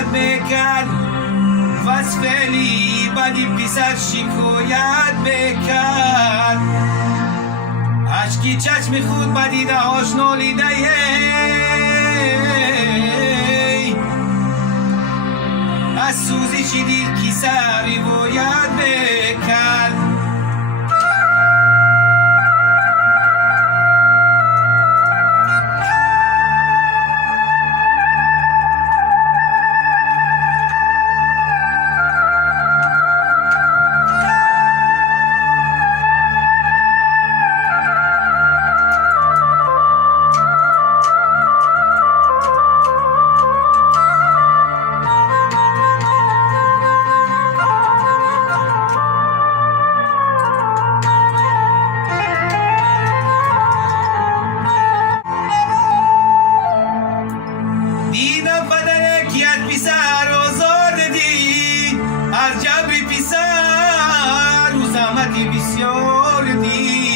شکایت بکرد وصفلی بدی پیسر شکایت بکرد عشقی چشم خود بدیده هاش نالیده از سوزشی دیر کیسه روایت بکرد دیدم بدن کیت پیسر آزار دی از جبری پیسر و زحمتی بسیار دی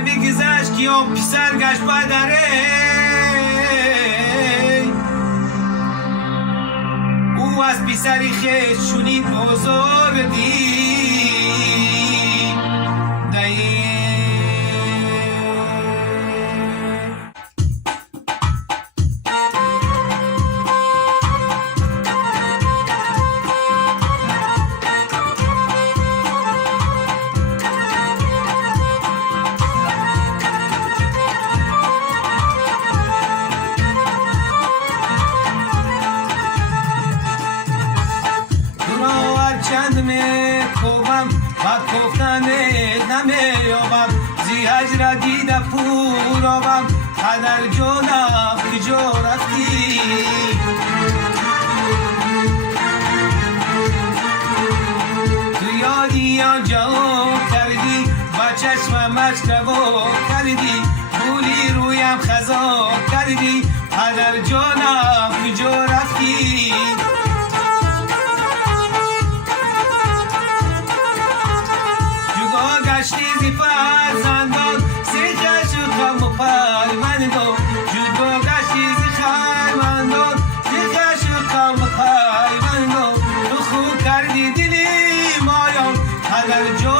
بگذشت که اون پیسر گشت بدره او از پیسری خیش شونید بزرگی چند میکوبم و گفتن نمیابم زی هجر دیده پورابم قدر جانم کجا رفتی تو یادی آنجا کردی با چشمم اشتباه کردی بولی رویم خزا کردی قدر جانم کجا رفتی گشتی زی فرزندان سیخش غم و پروندان جدا گشتی زی خرمندان سیخش غم و پروندان تو خوب کردی دلی مایان قدر جا